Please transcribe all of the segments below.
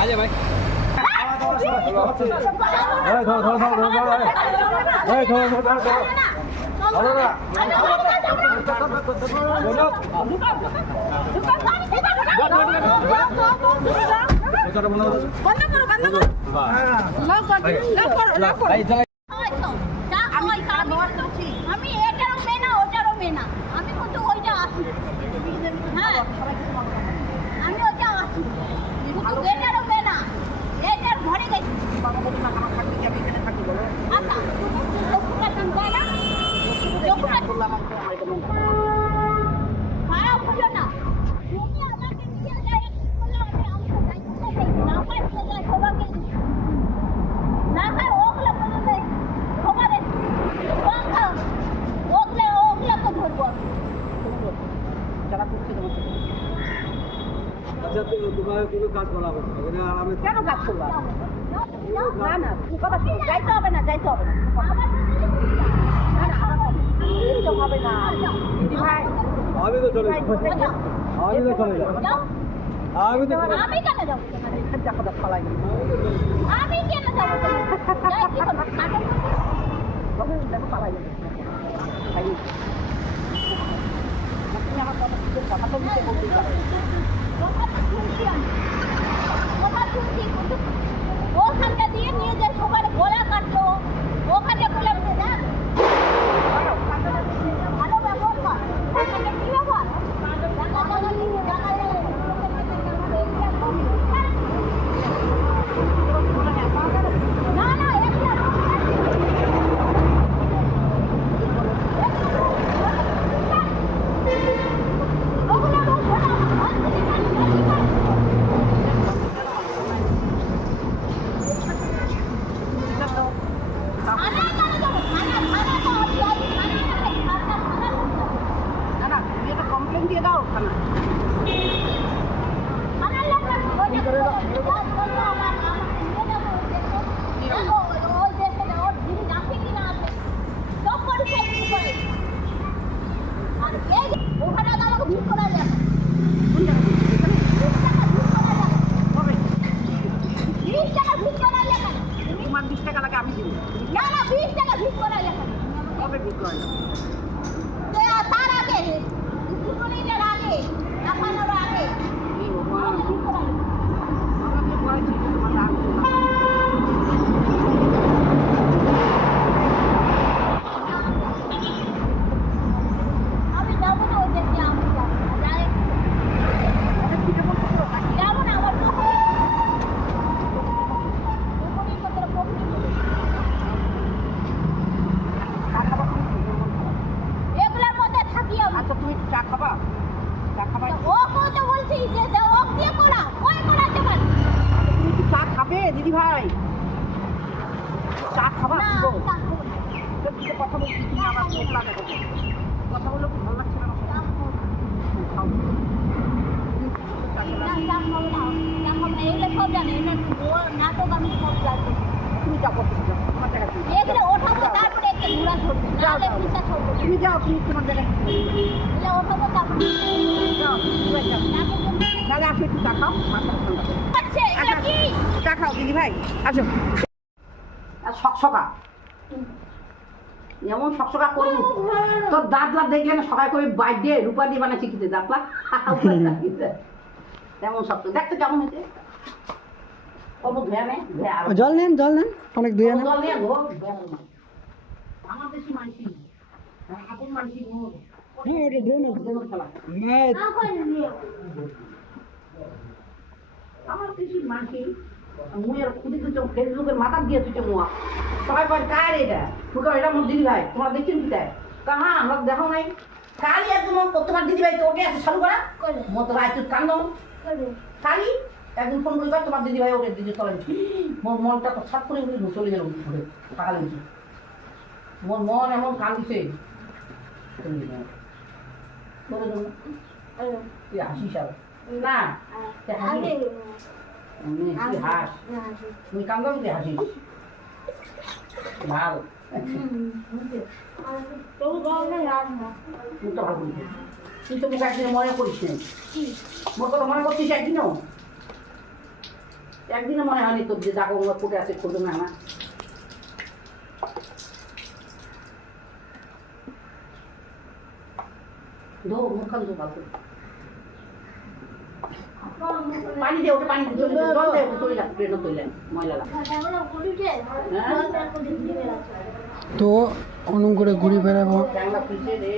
आजा भाई আমি এটারও মেনা ওটারও মেনা আমি কিন্তু ওইটা আসি হ্যাঁ আমি ওইটা আসি এটারও মেনা এটার ঘরে গেছি আচ্ছা লোকটা কিনবে না লোকটা করলাম খারাপ হলো না তুমি আমাকে নিয়ে যাই বললাম আমি না পাই সবাইকে না খাই ওগুলো বলতে সবাই ওগুলো তো ধরবো যারা করছে তোমার আচ্ছা তোমার কোনো কাজ করা হবে না আরামে কেন কাজ করবো না না কথা যাইতে হবে না যাইতে হবে না হবে না দিদি ভাই আমি তো চলে যাবো আমি তো চলে যাবো আমি কেন যাবো আমি কেন যাবো পালাই কথা তো দিতে বলতেই পারে ওখানটা দিয়ে নিয়ে যে সবার গলা কাটলো ওখানে বলে ভালো ব্যবহার কর ওখানে কি ব্যবহার না না কমপ্লেন দিয়ে দাও ওখানে তোমার 20 টাকা লাগে আমি দিব না না 20 টাকা ভিড় করা লেখা কবে ভিড় করা তার আগে দুপুরের আগে লাফানোর আগে এই ভগবান ভিড় করা আমাকে বলেছি তোমার রাগ আমি যাবো না ওই দেখে আমি যাই যাবো না আমার তো এগুলোর মধ্যে থাকি আচ্ছা তুমি চা খাবা ও কত বলছি যে ও দিয়ে করা ওই করাতে পারে তুমি কি চা খাবে দিদি ভাই চা খাবা না কথা বলছি তুমি আমার মুখ লাগে কথা বললে খুব ভালো লাগছে না এগুলো সব জানে নাটক আমি সব জানি তুমি যাবো তোমার জায়গা এগুলো ওঠাবো তারপরে একটা ঘোরা ধরবো তুমি যাও তুমি তোমার জায়গা এগুলো ওঠাবো তারপরে নাহলে আসো একটু চা খাও চা খাও দিদি ভাই আসো শকশকা এমন শকশকা করবো তোর দাঁতলা দেখলে না সবাই করে বাইর দিয়ে রূপা দিয়ে বানাচ্ছি কিতে দাঁতলা তেমন শক্ত দেখতে কেমন হয়েছে জল নেন অনেক ধুয়ে নেন আমার দেশি মানসি আপন মানসি আমার দেশি মানসি মুয়ের খুদি তুই ফেসবুকের মাথা দিয়ে তুই মুয়া সবাই কয় কার এটা ফুকা এটা মোর দিদি ভাই তোমরা দেখছেন কি তাই কাহা আমরা দেখো নাই কালি একদম তোমার দিদি ভাই তোকে আছে চালু করা মতো রায় তুই কান্দ কালি একদিন ফোন করে তোমার দিদি ভাই ওকে দিদি চলেন মোর মনটা তো ছাপ করে চলে গেল টাকা লেগেছে মোর মন এমন কান্দিছে তুই হাসিস আর না হাস তুই কান্দাম তুই হাসিস ভালো মুখটা ভালো তুই তো মুখ একদিনে মনে করিস না মোর কথা মনে করছিস একদিনও একদিনও মনে হয়নি তোর যে দেখো আমার ফুটে আছে খুঁজো না আমার দো মুখ খান তো ভালো পানি দে ওটা পানি দে জল দে চলে যা ট্রেন চলে ময়লা তো অনুম করে ঘুরে বেড়াবো জানলা খুলছে রে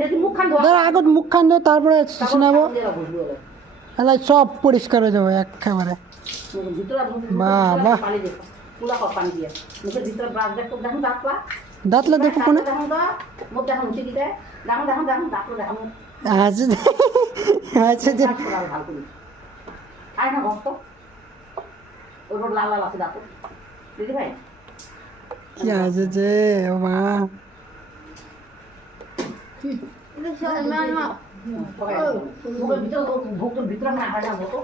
যদি মুখ খান দাঁড়া আগে মুখ খান দাও তারপরে শোনাবো এলাই সব পরিষ্কার হয়ে যাবে একেবারে বাহ বাহ পানি দে পুরা কপ পানি দিয়ে মুখের ভিতরে ব্রাশ দেখো দেখুন দাঁতলা দাঁতলা দেখো কোনে দেখুন তো মুখ দেখুন উঠে দিতে দেখুন দেখুন দেখুন দাঁতলা দেখুন আছে আছে যে ভালো করে আয় না বস তো ওর লাল লাল আছে দাঁত দিদি ভাই কি আছে যে ও মা মুখের ভিতরে ভোগটোর ভিতরে না হয় না মতো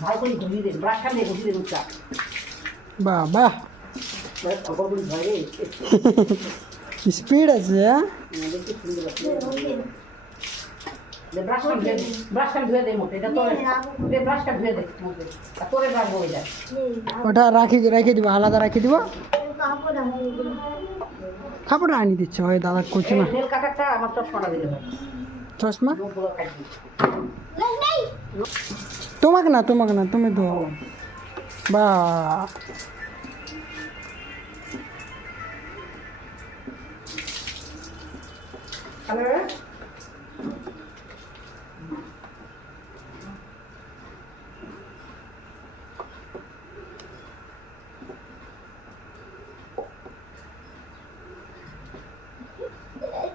ভালো করে ঘুরিয়ে দে ব্রাশ খান দিয়ে ঘুরিয়ে দে মুখটা বাহ বাহ খবর করে ধরে রে স্পিড আছে হ্যাঁ দেখতে সুন্দর লাগছে ব্রাশ খান ধুয়ে দে মুখে এটা তোর ব্রাশ খান ধুয়ে দে মুখে আর তোরে ব্রাশ বলে যায় ওটা রেখে দিব আলাদা রেখে দিব কাপড় আনি দিচ্ছে ওই দাদা করছে না তেল কাটাটা আমার চশমাটা দিলে ভাই চশমা পুরো কাটবি তোমাকে না তুমি তো বা হ্যালো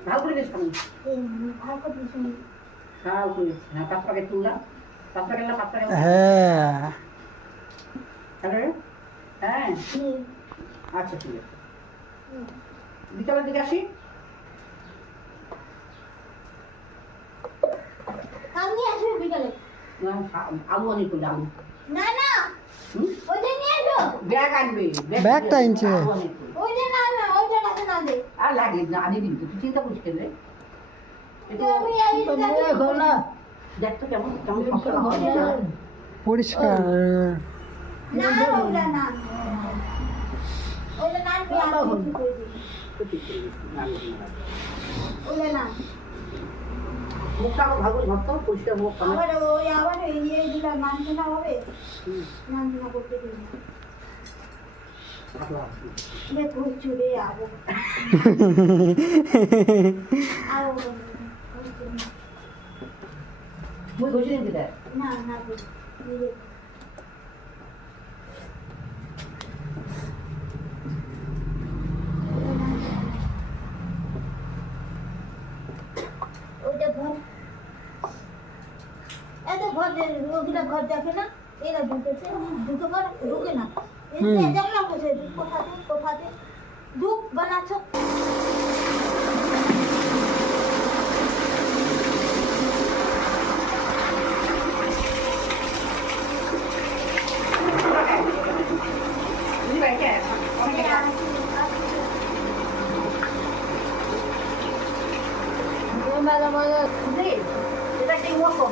ভালো করে দিস আমি ভালো করে হ্যাঁ পাঁচ প্যাকেট তুললাম পাঁচ প্যাকেট হ্যাঁ হ্যালো হ্যাঁ আচ্ছা ঠিক আছে বিকালের দিকে আসি আমি আসবো বিকালে আলু আনি করলে আলু না না হুম? ওইটা নিয়ে আসো ব্যাগ আনবে ব্যাগটা আনছে। আলু আনি করবে। ওইটা না না ওইটা কাছে না দে আর লাগে না আনি দিবি তো তুই চিন্তা করিস কেন রে একটু আমি দেখ তো কেমন কেমন সমস্যা পরিষ্কার না ওইটা না ওইটা না ওইটা না মুখটা আবার ভালো করে ধরতো পরিষ্কার মুখ আবার ওই আবার ইয়ে দিলা নামতে হবে নামতে না করতে দিন দেখো চুলে আবো আবো মুই ঘষে দিতে দেয় না না ওইটা ঘর এত ঘর ওগুলা ঘর দেখে না এরা ঢুকেছে ঢুকে ঘর ঢুকে না দেখলাম কোথাতে ঢুক বানাচ্ছ এটা কি মতো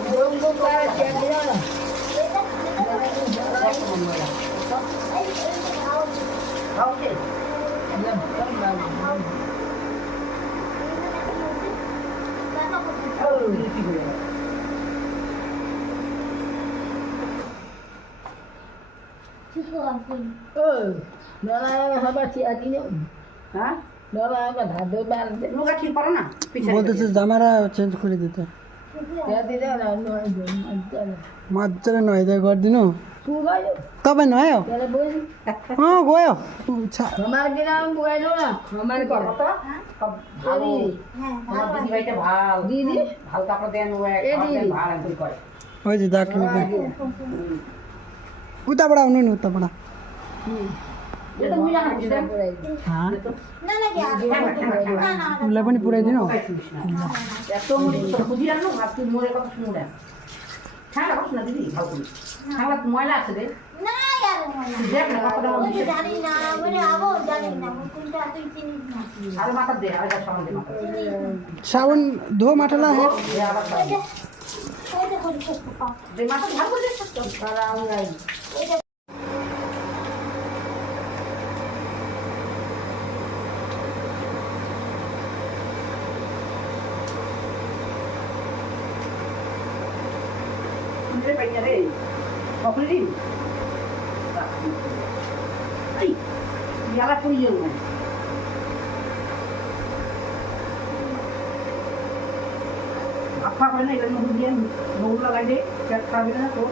ওকে হ্যাঁ লোকা ঠিক পারো না বলতেছে জামারা চেঞ্জ করে দিতে মাঝে নয় দেয় ঘর দিন কবে নয় হ্যাঁ গয় ভালো দিদি ভাইটা ভাল দিদি ভাল কাপড় দেন ভাল একদম করে ওই যে দেখ উতাপড়া উনুন উতাপড়া এটা মুই জানা বুঝছেন হ্যাঁ না না না না লেবনি পুরাই দিন এত মুড়ি তো খুঁজি রাখলো ভাত তুই মোড়ের কথা শুনো না ঠান্ডা করছ না দিদি ভালো করে ঠান্ডা ময়লা আছে রে না यार দেখ না কতটা ওই যে মধ্যে জানি না মানে আবার জানি না কোনটা তুই চিনিস না আর মাথা দে আর একটা সামান দে মাথা साबुन धो माठाला है দে আবার সামান দে। ওই যে করি পা দে মাথা ভালো করে দে সারা আউলাই ওই যে Ini pengen deh. Kau beli? Ay, biarlah puyeng. Apa kau ni kan kemudian mau lagi deh, kat kabinet tu.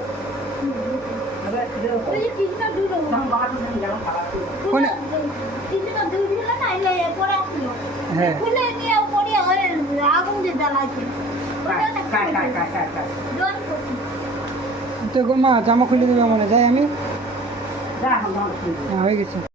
Ada dia. ওই যে চিন্তা দূর হলো Jangan banget tu jangan parah tu. কোনে চিন্তা দূর হলো না এলে পরে আসলো হ্যাঁ খুলে নিয়ে পরে ঘরে আগুন দিয়ে জ্বালাইছে Kai. জল করছি তো গো মা জামা খুলে দেবে মনে যায় আমি Dah, hang হ্যাঁ, হয়ে গেছে